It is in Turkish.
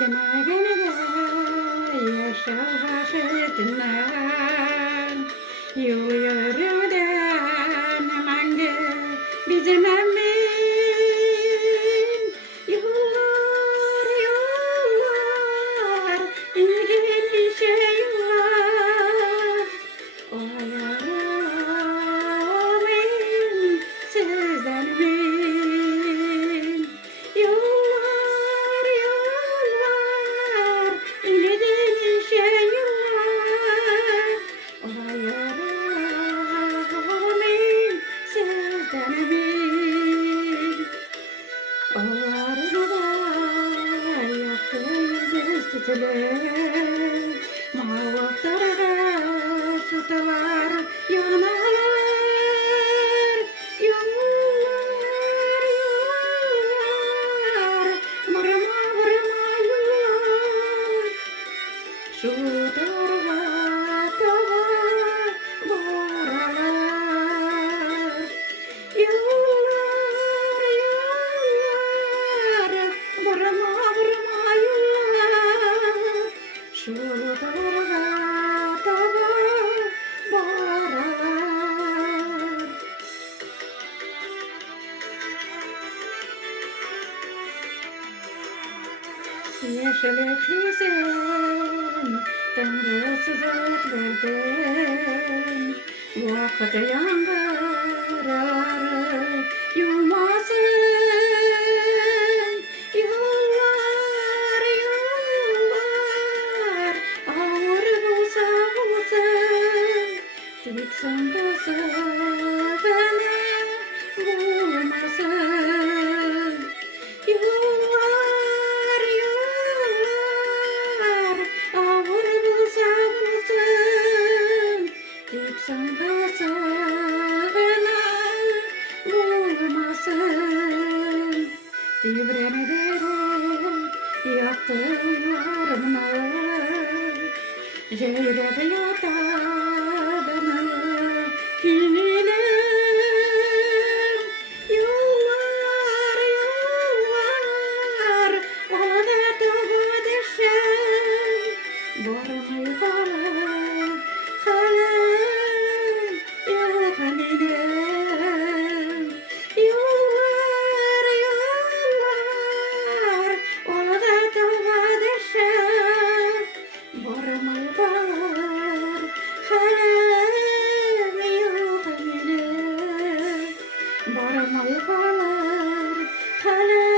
Geçemegene de yaşa başetinden yol yürüden menge bizim emmin yollar yollar ilgili şeyler o yaramin sizden min yollar yollar ilgili şeyler o yaramin sizden min Oğlarını da yaktı yıldız tütüler Mavuklara tutular yanalar Yollar yollar Vurma vurma yollar Şu tarafa tava varalar Yollar yollar Vurma vurma yollar Şu tarafa tava varalar Yeşillik yüzün Döngüsüz ötlerden Vakit yangırları yılmasın Yollar yollar Ağır bulsa bulsun Diksen kızını bulmasın Yollar yollar Ağır bulsa bulsun Diksen kızını bulmasın Divreni derim yaptılarımı Ceyrede yatadını kilim Yollar yollar Olada tuğu düşen Varmayı kalır Kalır yok halim Yollar yollar Olada tuğu düşen Varmayı kalır Kalır yok halim Varmayı kalır Kalır